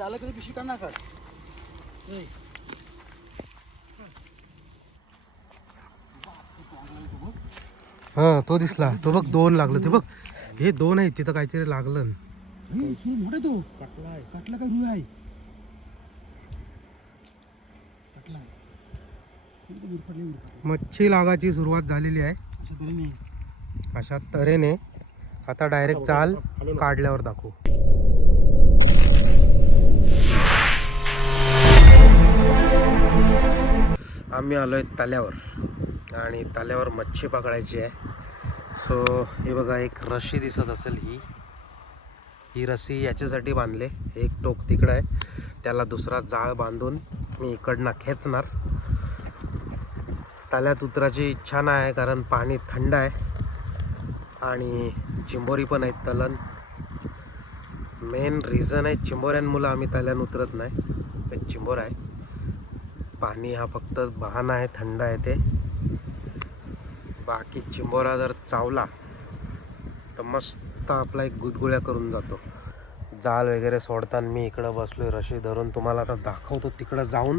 झालं कधी नाकास. ए. हा तो दिसला. तो बघ दोन लागलं ते बघ. हे दोन आहेत तिथं काहीतरी लागलं. मोठा आहे तो. कटला कटला काय आहे. मच्छी लागायची सुरुवात झालेली आहे. अशा तऱ्हेने. आता डायरेक्ट जाल काढल्यावर दाखवू. आम्ही आलो आहे तल्यावर. आणि तल्यावर मच्छी पकडायची आहे. सो हे बघा एक रशी दिसत असेल ही. ही रस्सी याच्यासाठी बांधले. एक टोक तिकडं आहे. त्याला दुसरा जाळ बांधून मी इकडनं खेचणार. तल्यात उतराची इच्छा नाही आहे कारण पाणी थंड आहे. आणि चिंबोरी पण आहेत तलन. मेन रिझन आहे चिंबोऱ्यांमुळं आम्ही तल्यान उतरत नाही. ते चिंबोर आहे. पाणी हा फक्त बहाना आहे थंड आहे ते. बाकी चिंबोरा जर चावला तर मस्त आपला एक गुदगुळ्या करून जातो. जाल वगैरे सोडताना मी इकडं बसलोय रशी धरून. तुम्हाला आता दाखवतो तिकडं जाऊन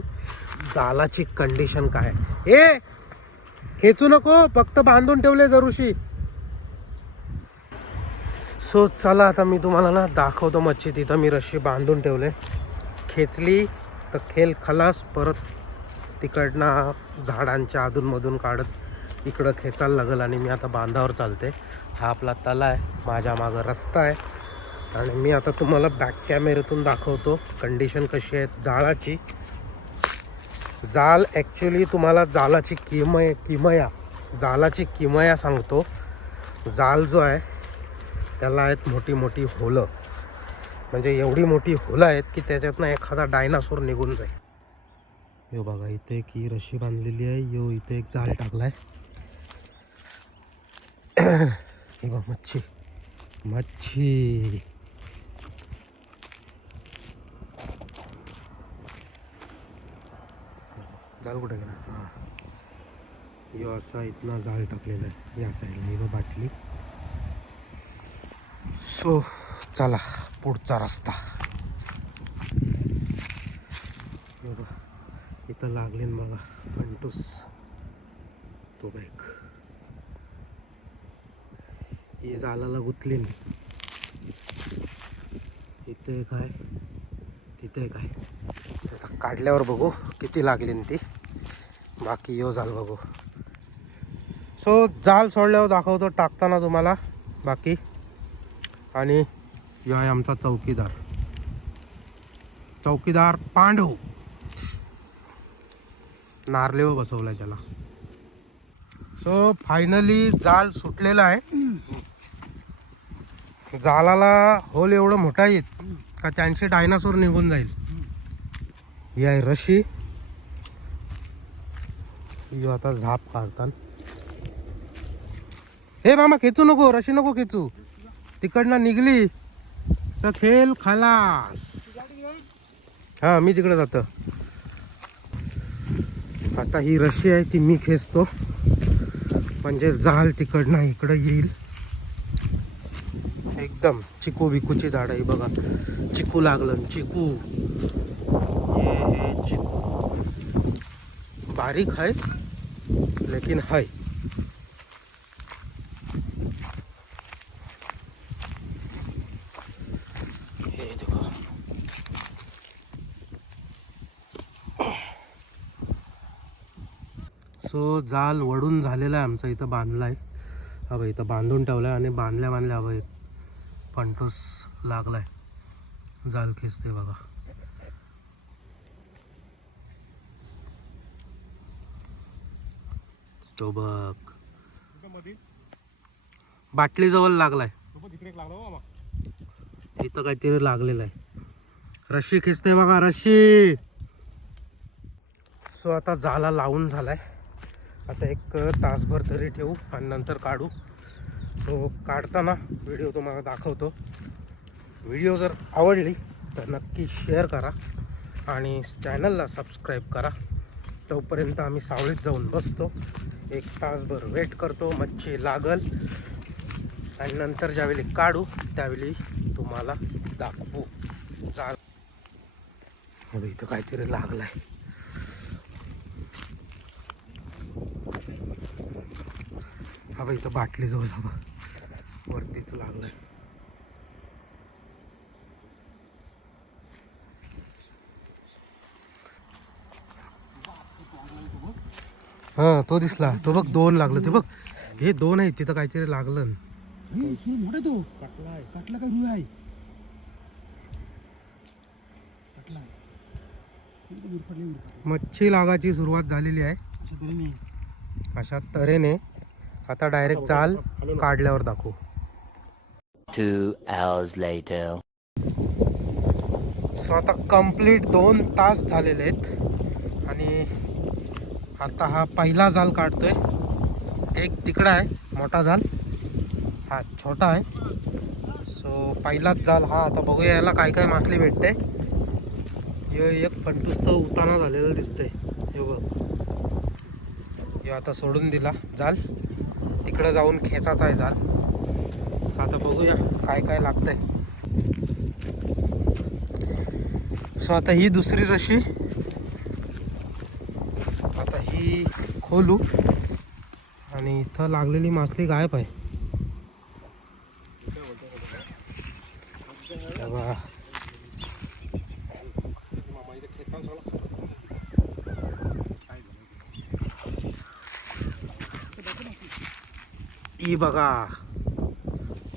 जालाची कंडिशन काय ए खेचू नको फक्त बांधून ठेवले जरुशी. सो चला आता मी तुम्हाला ना दाखवतो मच्छी तिथं. मी रशी बांधून ठेवले. खेचली तर खेल खलास परत तिकडनं झाडांच्या अधूनमधून काढत इकडं खेचायला लागल आणि मी आता बांधावर चालते. हा आपला तला आहे माझ्या मागं रस्ता आहे. आणि मी आता तुम्हाला बॅक कॅमेऱ्यातून दाखवतो कंडिशन कशी आहे जाळाची. जाल ॲक्च्युली तुम्हाला जालाची किमय किमया जालाची किमया सांगतो. जाल जो आहे त्याला आहेत मोठी मोठी होलं. म्हणजे एवढी मोठी होलं आहेत की त्याच्यातनं एखादा डायनासोर निघून जाईल. यो बघा इथे एक ही रशी बांधलेली आहे. यो इथे एक जाळ टाकलाय. हे बघ मच्छी. मच्छी. जाळ कुठे गेला? हां. यो असा इथनं जाळ टाकलेला आहे या साईडला. ही बघ बाटली. सो चला पुढचा रस्ता हे बघा, आता लागलेन मला कंटूस तो बॅग ही जालाला गुतली तिथे इथे तिथे काय? आता काढल्यावर बघू किती लागलीन ती. बाकी यो जाल बघू. सो जाल सोडल्यावर दाखवतो टाकताना तुम्हाला. बाकी. आणि यो आहे आमचा चौकीदार. चौकीदार पांडव नारलेवर बसवलाय त्याला. सो फायनली जाल सुटलेला आहे. जालाला होल एवढं मोठा येत का त्यांचे डायनासोर निघून जाईल? ही आहे रशी. ही आता झाप काढतात हे मामा खेचू नको रशी नको खेचू. तिकडनं निघली तर खेळ खलास. हा मी तिकडे जातो. आता ही रशी आहे ती मी खेचतो. म्हणजे जाल तिकडनं इकडं येईल. एकदम चिकू बिकूची झाड आहे बघा. चिकू लागलं चिकू. ये हे चिकू. बारीक आहे लेकिन है देखो सो जाल वडून झालेला आहे आमचा. इथं बांधला आहे. हवं इथं बांधून ठेवला आहे आणि बांधल्या बांधल्या हवं पंटूस लागलाय. जाल खेचते बघा. तो बघ. बाटली जवळ लागलाय. इथं काहीतरी लागलेलं आहे. रशी खेचते बघा रशी सो आता जाला लावून झालाय. आता एक तासभर तरी ठेवू आणि नंतर काढू. सो काढताना व्हिडिओ तुम्हाला दाखवतो. व्हिडिओ जर आवडली तर नक्की शेअर करा आणि चॅनलला सबस्क्राईब करा. तोपर्यंत आम्ही सावळीत जाऊन बसतो. एक तासभर वेट करतो मच्छी लागल. आणि नंतर ज्यावेळी काढू त्यावेळी तुम्हाला दाखवू. चाल. इथं काहीतरी लागलं आहे बघा इथं बाटली जवळ बघा वरतीच लागलाय. हा तो दिसला. तो बघ दोन लागलं ते बघ. हे दोन आहे तिथं काहीतरी लागलं. मोठा काय आहे मच्छी लागायची सुरुवात झालेली आहे. अशा तऱ्हेने. आता डायरेक्ट चाल काढल्यावर दाखवू. Two hours later. सो आता कंप्लीट दोन तास झालेले आहेत. आणि आता हा पहिला जाल काढतोय. एक तिकडा आहे मोठा जाल. हा छोटा आहे. सो पहिलाच जाल हा आता बघूया याला काय काय मासली भेटते. हे एक फंटूस तर उताना झालेलं दिसतंय. हे बघ. हे आता सोडून दिला जाल. तिकडे जाऊन खेचाचा आहे जाल. सो आता बघूया. काय काय लागतंय. सो आता ही दुसरी रशी. आता ही खोलू. आणि इथं लागलेली मासली गायब आहे. ही बघा.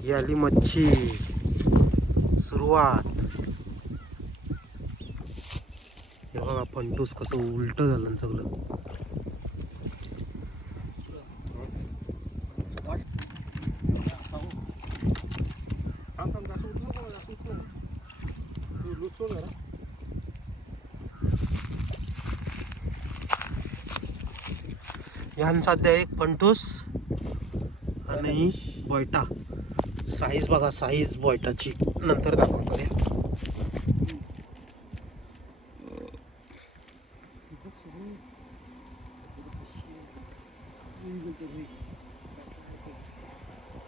याली मच्छी. सुरुवात. हे बघा पंटूस कसं उलट झालं ना सगळं. ह्यान सध्या एक पंटूस आणि बॉयटा. साईज बघा साईज बॉयटाची. नंतर दाखवून रे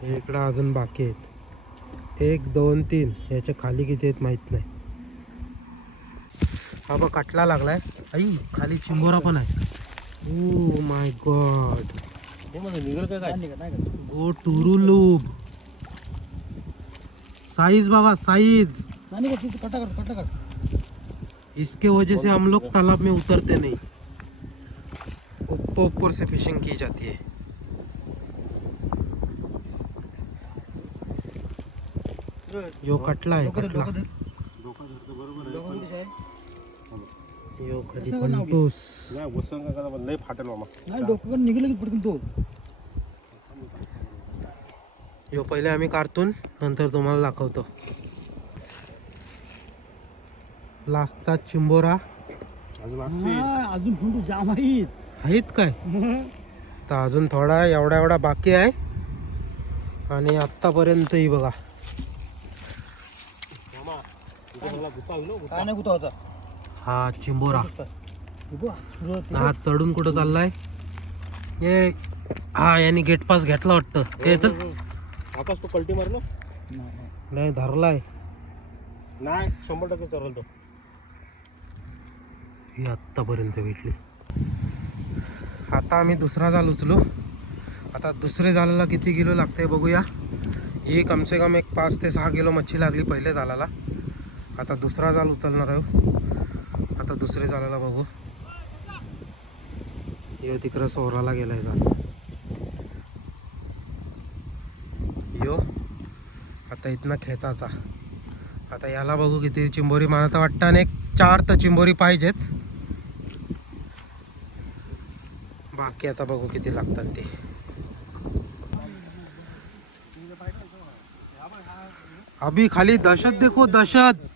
हे इकडं अजून बाकी आहेत. एक दोन तीन. याच्या खाली किती आहेत माहीत नाही. हा बघ कटला लागलाय. आई खाली चिंबोरा पण आहे. ओ माय गॉड नाही निघत, नाही का? गो टुरुलूब साइज बघा साइज नाही का तिथे कटा काढ कटा काढ इसके वजह से हम लोग तालाब में उतरते नहीं ऊपर ऊपर से फिशिंग की जाती है यो कटला आहे डोकं धर, कटला यो कधी कसं नाव लय फाटेल मामा. नाही डोकं काढून निघालं की पटकन तो. यो पहिले आम्ही काढतून नंतर तुम्हाला दाखवतो. लास्टचा चिंबोरा. हा, अजून फोटो जाम आहेत. आहेत काय? मग तर अजून थोडा एवढा एवढा बाकी आहे. आणि आत्तापर्यंत ही बघा. काय नाही गुतावाचा. हा चिंबोरा. हे चढून कुठं चाललाय? ये हा यांनी गेट पास घेतला वाटतं. हे चल. आकाश तो पलटी मारलो नाही. धरलाय. नाही शंभर टक्के सरळ तो. ही आत्तापर्यंत भेटली. आता आम्ही दुसरा जाल उचलू. आता दुसरे जालाला किती किलो लागते बघूया. ही कमसे कम एक पाच ते सहा किलो मच्छी लागली पहिले जालाला. आता दुसरा जाल उचलणार आहे आता दुसरे झालेला बघू. यो तिकडं सोहराला गेलाय जाल यो आता इथनं खेचाचा. आता याला बघू किती चिंबोरी मला तर वाटतं आणि एक चार तर चिंबोरी पाहिजेच. बाकी आता बघू किती लागतात ते. अभी खाली दहशत देखो दहशत.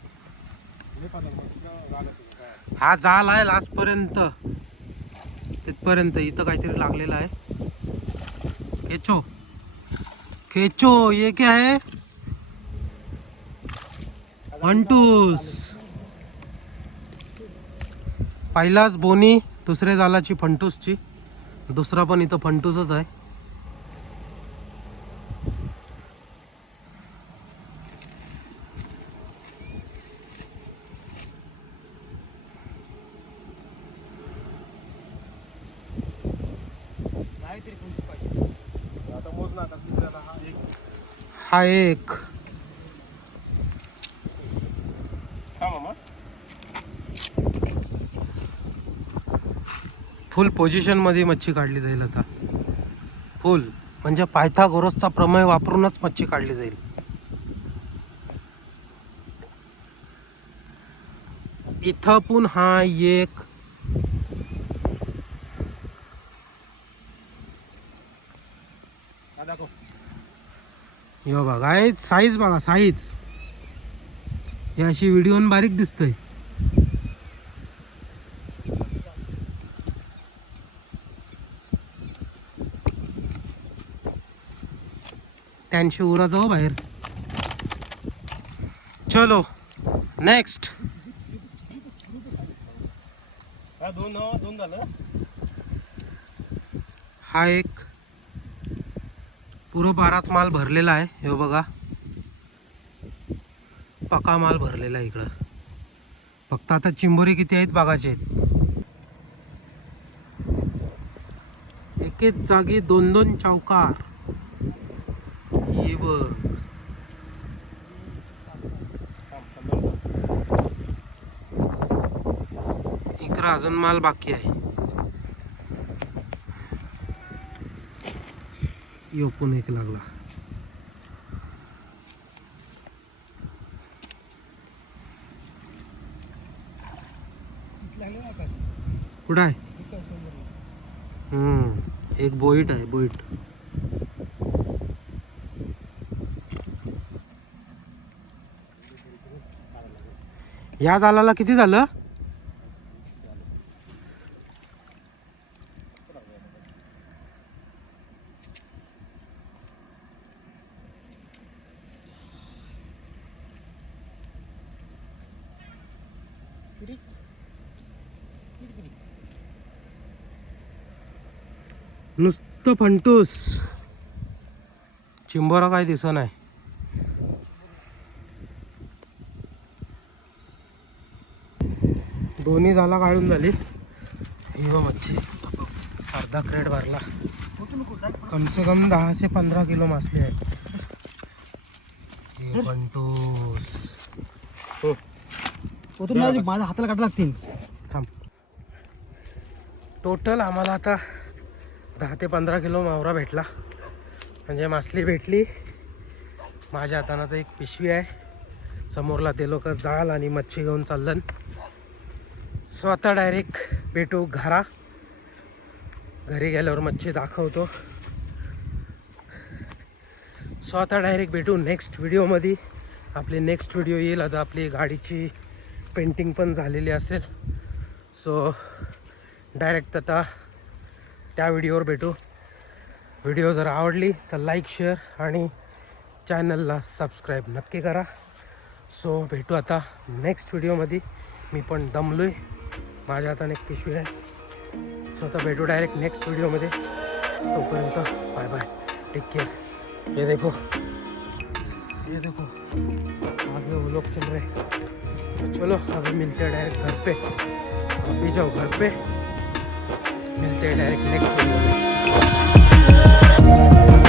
हा जाल आहे लास्ट पर्यंत तिथपर्यंत इथं काहीतरी लागलेलं आहे. खेचो. खेचो. ये क्या है फंटूस पहिलाच बोनी दुसरे जालाची फंटूसची. दुसरा पण इथं फंटूसच आहे. काहीतरी कोणती पाहिजे. आता मोज ना आता किती झाला हा एक. हा एक फुल पोझिशनमध्ये मच्छी काढली जाईल आता. फुल म्हणजे पायथागोरसचा प्रमेय वापरूनच मच्छी काढली जाईल. इथं पण हा एक. यो बघा साईज बघा साईज ही अशी व्हिडिओन बारीक दिसतंय. त्यांशी उरा जाऊ बाहेर. चलो नेक्स्ट हा दोन दोन झालं. हा एक. पुरो बाराच माल भरलेला आहे. हे बघा. पका माल भरलेला आहे इकडं. फक्त आता चिंबोरी किती आहेत बागाचे आहेत? एक एक जागी दोन दोन चौकार ये बघ. इकडं अजून माल बाकी आहे. यो पण एक लागला. कुठं आहे. हम्म एक बोईट आहे बोईट. या जालाला किती झालं? नुसतं फंटूस. चिंबोरा काय दिसत नाही. दोन्ही झाला काढून झाली. ही बघ मच्छी. अर्धा क्रेट भरला. कम से कम दहा ते पंधरा किलो मासली आहे. हे फंटूस. ओतून माझ्या माझ्या हाताला काढ लागतील. थांब. टोटल आम्हाला आता दहा ते पंधरा किलो मावरा भेटला. म्हणजे मासली भेटली. माझ्या हातानं तर एक पिशवी आहे. समोरला ते लोक जाल आणि मच्छी घेऊन चाललन. स्वतः डायरेक्ट भेटू घरा. घरी गेल्यावर मच्छी दाखवतो. स्वतः डायरेक्ट भेटू नेक्स्ट व्हिडिओमध्ये आपली नेक्स्ट व्हिडिओ येईल. आता आपली गाडीची पेंटिंग पण झालेली असेल. सो डायरेक्ट आता त्या व्हिडिओवर भेटू. व्हिडिओ जर आवडली तर लाईक शेअर आणि चॅनलला सबस्क्राईब नक्की करा. सो भेटू आता नेक्स्ट व्हिडिओमध्ये मी पण दमलो आहे माझ्या हाताने एक पिशवी आहे. सो आता भेटू डायरेक्ट नेक्स्ट व्हिडिओमध्ये तोपर्यंत बाय बाय टेक केअर ये देखो. ये देखो. आगे वो लोग चल रहे हैं. तो चलो अभी मिलते हैं डायरेक्ट घर पे। अभी जाओ घर पे। मिलते हैं डायरेक्ट नेक्स्ट वीडियो में।